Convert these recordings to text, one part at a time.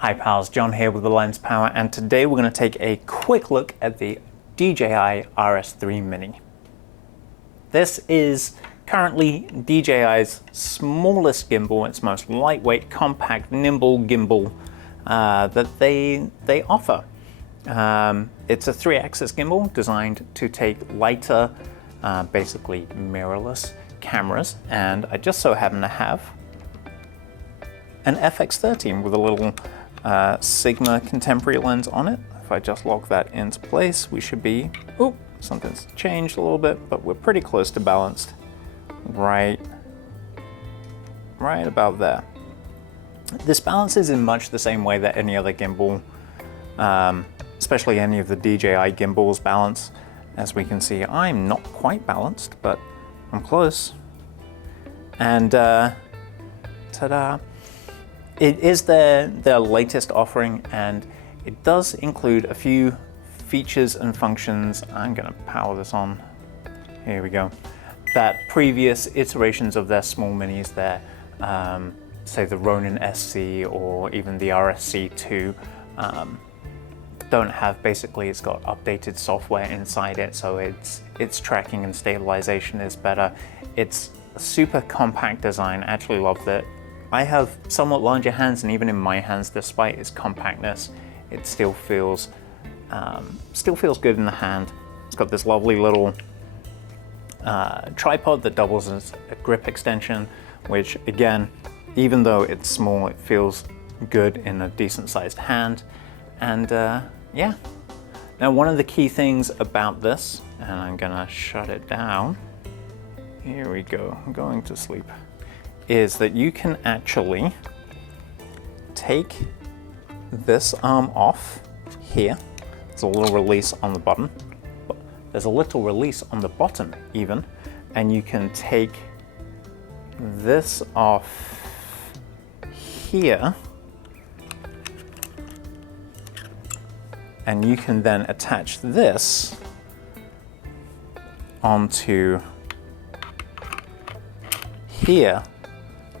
Hi pals, John here with the LensPal, and today we're going to take a quick look at the DJI RS3 Mini. This is currently DJI's smallest gimbal, its most lightweight, compact, nimble gimbal that they offer. It's a 3-axis gimbal designed to take lighter, basically mirrorless cameras, and I just so happen to have an FX13 with a little Sigma contemporary lens on it. If I just lock that into place, we should be, oh, something's changed a little bit, but we're pretty close to balanced. Right about there. This balances in much the same way that any other gimbal, especially any of the DJI gimbals, balance. As we can see, I'm not quite balanced, but I'm close. And ta-da! It is their latest offering, and it does include a few features and functions. I'm gonna power this on. Here we go. That previous iterations of their small minis, their say the Ronin SC or even the RS3 don't have. Basically, it's got updated software inside it, so its tracking and stabilization is better. It's a super compact design. I actually love that. I have somewhat larger hands, and even in my hands, despite its compactness, it still feels good in the hand. It's got this lovely little tripod that doubles as a grip extension, which again, even though it's small, it feels good in a decent sized hand. And yeah. Now, one of the key things about this, and I'm gonna shut it down. Here we go, I'm going to sleep. Is that you can actually take this arm off here. There's a little release on the bottom. There's a little release on the bottom even, and you can take this off here, and you can then attach this onto here,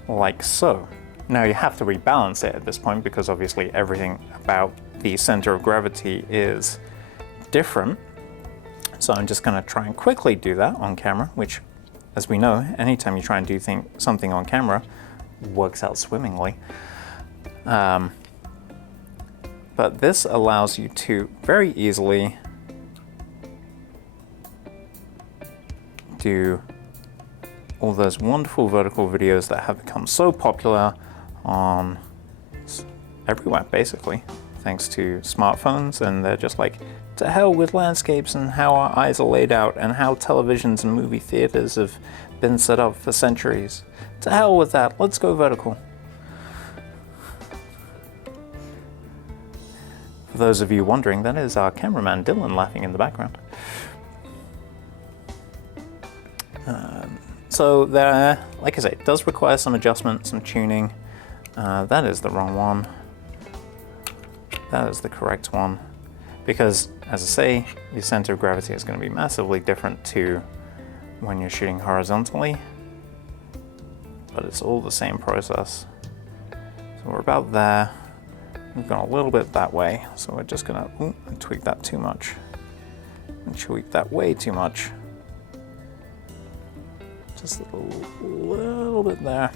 like so. Now you have to rebalance it at this point because obviously everything about the center of gravity is different. So I'm just going to try and quickly do that on camera, which, as we know, anytime you try and do something on camera, works out swimmingly. But this allows you to very easily do all those wonderful vertical videos that have become so popular on everywhere, basically, thanks to smartphones. And they're just like, to hell with landscapes and how our eyes are laid out and how televisions and movie theaters have been set up for centuries. To hell with that, let's go vertical. For those of you wondering, that is our cameraman Dylan laughing in the background. So there, like I say, it does require some adjustment, some tuning. That is the wrong one. That is the correct one. Because, as I say, the center of gravity is going to be massively different to when you're shooting horizontally. But it's all the same process. So we're about there. We've gone a little bit that way. So we're just going to tweak that too much. And tweak that way too much. Just a little bit there.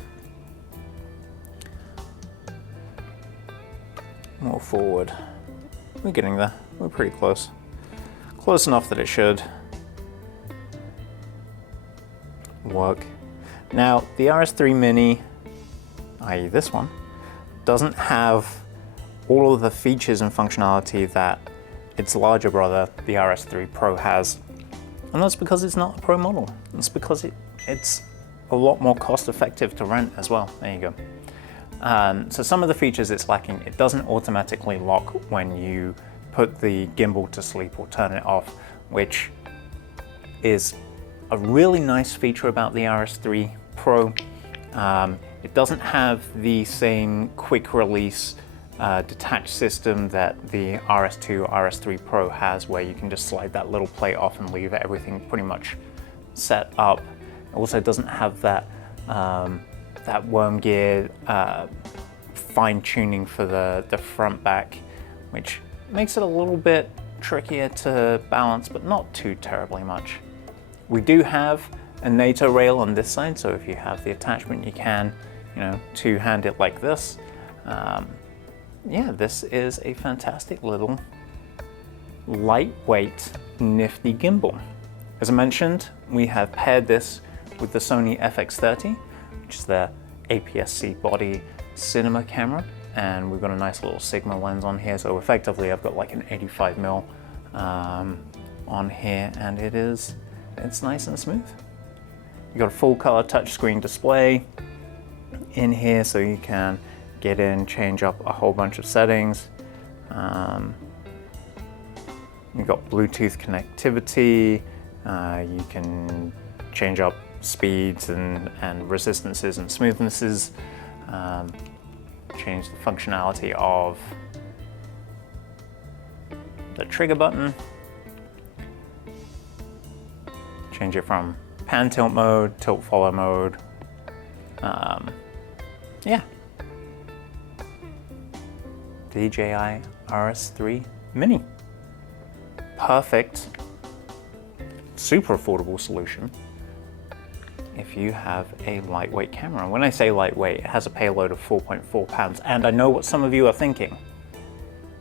More forward. We're getting there. We're pretty close. Close enough that it should work. Now, the RS3 Mini, i.e. this one, doesn't have all of the features and functionality that its larger brother, the RS3 Pro, has. And that's because it's not a Pro model. It's because it's a lot more cost effective to rent as well. There you go. So some of the features it's lacking. It doesn't automatically lock when you put the gimbal to sleep or turn it off, which is a really nice feature about the RS3 Pro. It doesn't have the same quick release detached system that the RS2, RS3 Pro has, where you can just slide that little plate off and leave everything pretty much set up. It also doesn't have that that worm gear fine tuning for the front back, which makes it a little bit trickier to balance, but not too terribly much. We do have a NATO rail on this side, so if you have the attachment, you can, two-hand it like this. Yeah, this is a fantastic little lightweight, nifty gimbal. As I mentioned, we have paired this with the Sony FX30, which is their APS-C body cinema camera, and we've got a nice little Sigma lens on here, so effectively I've got like an 85mm on here, and it's nice and smooth. You've got a full color touchscreen display in here, so you can get in, change up a whole bunch of settings. You've got Bluetooth connectivity, you can change up speeds and resistances and smoothnesses, change the functionality of the trigger button, change it from pan tilt mode, tilt follow mode. Yeah. DJI RS3 Mini. Perfect, super affordable solution if you have a lightweight camera. When I say lightweight, it has a payload of 4.4 pounds. And I know what some of you are thinking.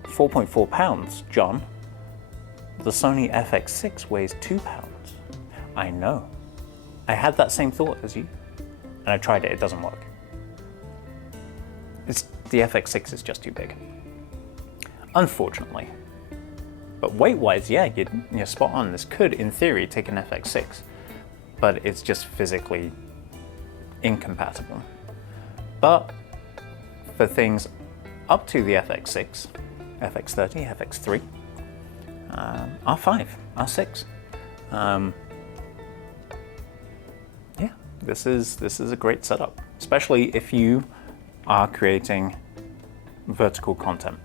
4.4 pounds, John? The Sony FX6 weighs 2 pounds. I know. I had that same thought as you. And I tried it, it doesn't work. The FX6 is just too big, unfortunately. But weight-wise, yeah, you're spot on. This could, in theory, take an FX6, but it's just physically incompatible. But for things up to the FX6, FX30, FX3, R5, R6, yeah, this is a great setup, especially if you are creating vertical content.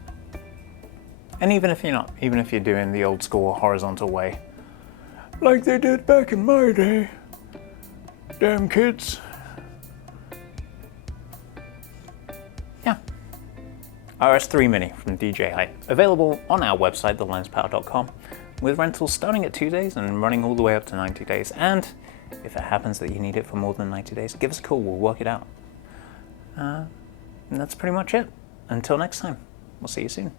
And even if you're not, even if you're doing the old school horizontal way, like they did back in my day. Damn kids. Yeah. RS3 Mini from DJI. Available on our website, thelenspal.com, with rentals starting at 2 days and running all the way up to 90 days. And if it happens that you need it for more than 90 days, give us a call, we'll work it out. And that's pretty much it. Until next time, we'll see you soon.